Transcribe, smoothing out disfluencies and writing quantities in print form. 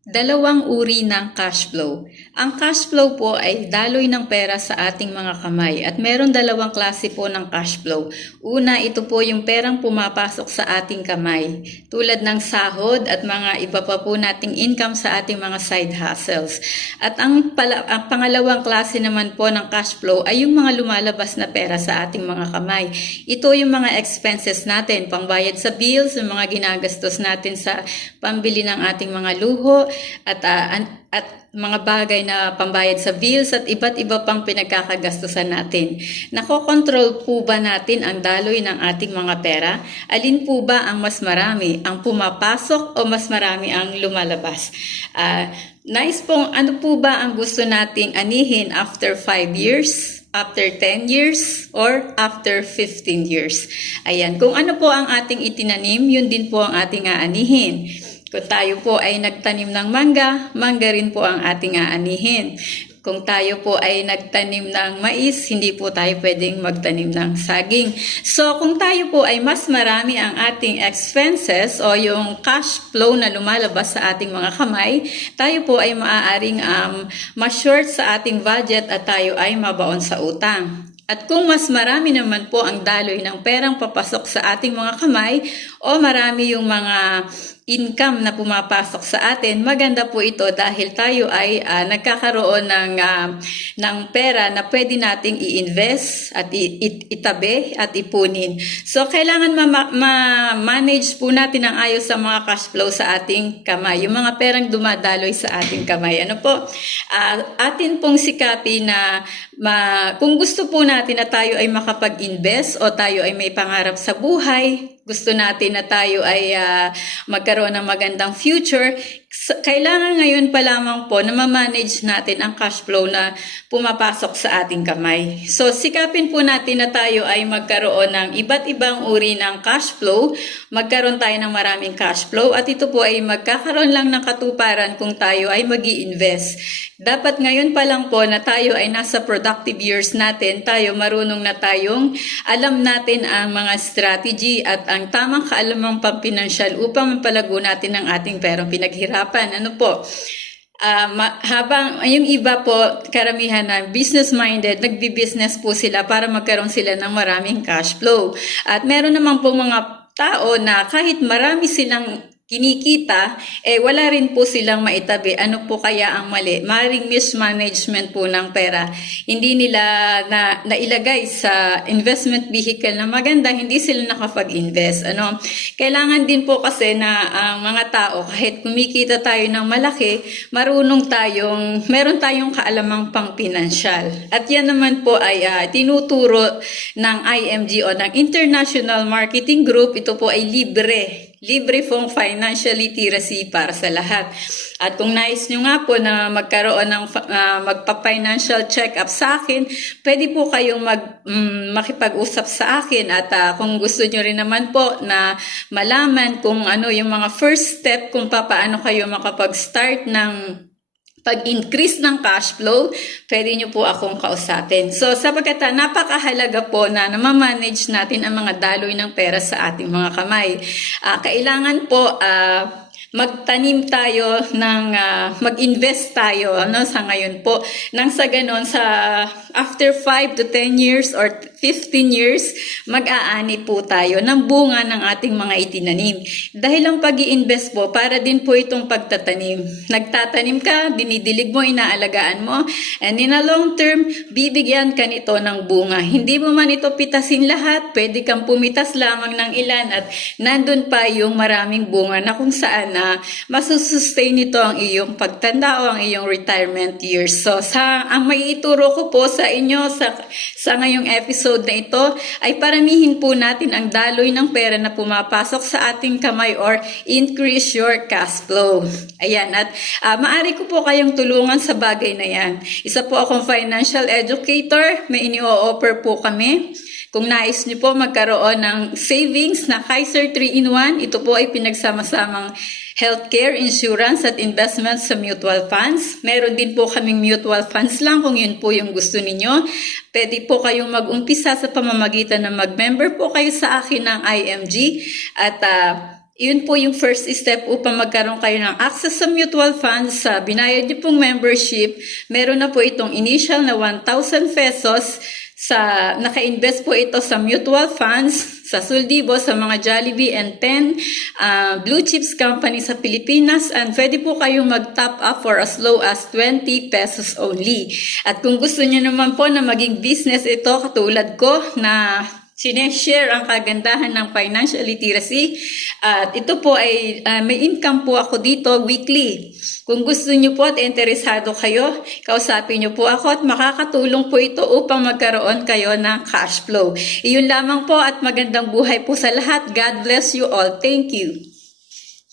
Dalawang uri ng cash flow. Ang cash flow po ay daloy ng pera sa ating mga kamay at meron dalawang klase po ng cash flow. Una, ito po yung perang pumapasok sa ating kamay tulad ng sahod at mga iba pa po nating income sa ating mga side hustles. At ang pangalawang klase naman po ng cash flow ay yung mga lumalabas na pera sa ating mga kamay. Ito yung mga expenses natin, pangbayad sa bills, yung mga ginagastos natin sa pambili ng ating mga luho, at mga bagay na pambayad sa bills at iba't iba pang pinagkakagastusan natin. Nakokontrol po ba natin ang daloy ng ating mga pera? Alin po ba ang mas marami? Ang pumapasok o mas marami ang lumalabas? Nice pong, ano po ba ang gusto nating anihin after 5 years? After 10 years or after 15 years. Ayan, kung ano po ang ating itinanim, yun din po ang ating aanihin. Kung tayo po ay nagtanim ng mangga, mangga rin po ang ating aanihin. Kung tayo po ay nagtanim ng mais, hindi po tayo pwedeng magtanim ng saging. So, kung tayo po ay mas marami ang ating expenses o yung cash flow na lumalabas sa ating mga kamay, tayo po ay maaaring ma-short sa ating budget at tayo ay mabaon sa utang. At kung mas marami naman po ang daloy ng perang papasok sa ating mga kamay o marami yung mga income na pumapasok sa atin, maganda po ito dahil tayo ay nagkakaroon ng pera na pwede nating i-invest at itabi at ipunin. So, kailangan ma-manage po natin ang ayos sa mga cash flow sa ating kamay. Yung mga perang dumadaloy sa ating kamay. Ano po? Atin pong sikapin na kung gusto po natin na tayo ay makapag-invest o tayo ay may pangarap sa buhay, gusto natin na tayo ay magkaroon ng magandang future, kailangan ngayon pa lamang po na ma-manage natin ang cash flow na pumapasok sa ating kamay. So, sikapin po natin na tayo ay magkaroon ng iba't ibang uri ng cash flow, magkaroon tayo ng maraming cash flow, at ito po ay magkakaroon lang ng katuparan kung tayo ay mag-i-invest. Dapat ngayon pa lang po na tayo ay nasa productive years natin, tayo marunong na tayong alam natin ang mga strategy at ang tamang kaalamang pampinansyal upang mapalago natin ang ating perang pinaghirapan. Ano po? Habang yung iba po, karamihan na business-minded, nagbi-business po sila para magkaroon sila ng maraming cash flow. At meron naman po mga tao na kahit marami silang kinikita, wala rin po silang maitabi. Ano po kaya ang mali? Maring mismanagement po ng pera. Hindi nila nailagay sa investment vehicle na maganda, hindi sila nakapag-invest. Kailangan din po kasi na ang mga tao, kahit kumikita tayo ng malaki, meron tayong kaalamang pang-pinansyal. At yan naman po ay tinuturo ng IMG o ng International Marketing Group. Ito po ay libre pong financial literacy para sa lahat. At kung nais nyo nga po na magkaroon ng magpa-financial check-up sa akin, pwede po kayong makipag-usap sa akin. At kung gusto nyo rin naman po na malaman kung ano yung mga first step kung paano kayo makapag-start ng pag-increase ng cash flow, pwede nyo po akong kausapin. So, sapagkat napakahalaga po na namamanage natin ang mga daloy ng pera sa ating mga kamay. Kailangan po magtanim tayo mag-invest tayo sa ngayon po. Nang sa ganon, after 5 to 10 years or 15 years, mag-aani po tayo ng bunga ng ating mga itinanim. Dahil ang pag-i-invest po, para din po itong pagtatanim. Nagtatanim ka, dinidilig mo, inaalagaan mo, and in a long term, bibigyan ka nito ng bunga. Hindi mo man ito pitasin lahat, pwede kang pumitas lamang ng ilan at nandun pa yung maraming bunga na kung saan masusustain nito ang iyong pagtanda o ang iyong retirement years. So, ang maiituro ko po sa inyo sa ngayong episode na ito ay paramihin po natin ang daloy ng pera na pumapasok sa ating kamay or increase your cash flow. Ayan, at maaari ko po kayong tulungan sa bagay na yan. Isa po akong financial educator, may ini-offer po kami. Kung nais niyo po magkaroon ng savings na Kaiser 3-in-1, ito po ay pinagsama-samang healthcare, insurance at investments sa mutual funds. Meron din po kaming mutual funds lang kung yun po yung gusto ninyo. Pwede po kayong mag-umpisa sa pamamagitan na mag-member po kayo sa akin ng IMG at Yun po yung first step upang magkaroon kayo ng access sa mutual funds. Sa binayad niyo pong membership, meron na po itong initial na 1,000 pesos. Naka-invest po ito sa mutual funds, sa Soldibo, sa mga Jollibee and 10 blue chips company sa Pilipinas. And pwede po kayong mag-top up for as low as 20 pesos only. At kung gusto niyo naman po na maging business ito, katulad ko na sineshare ang kagandahan ng financial literacy. At ito po ay may income po ako dito weekly. Kung gusto niyo po at interesado kayo, kausapin niyo po ako at makakatulong po ito upang magkaroon kayo ng cash flow. Iyon lamang po at magandang buhay po sa lahat. God bless you all. Thank you.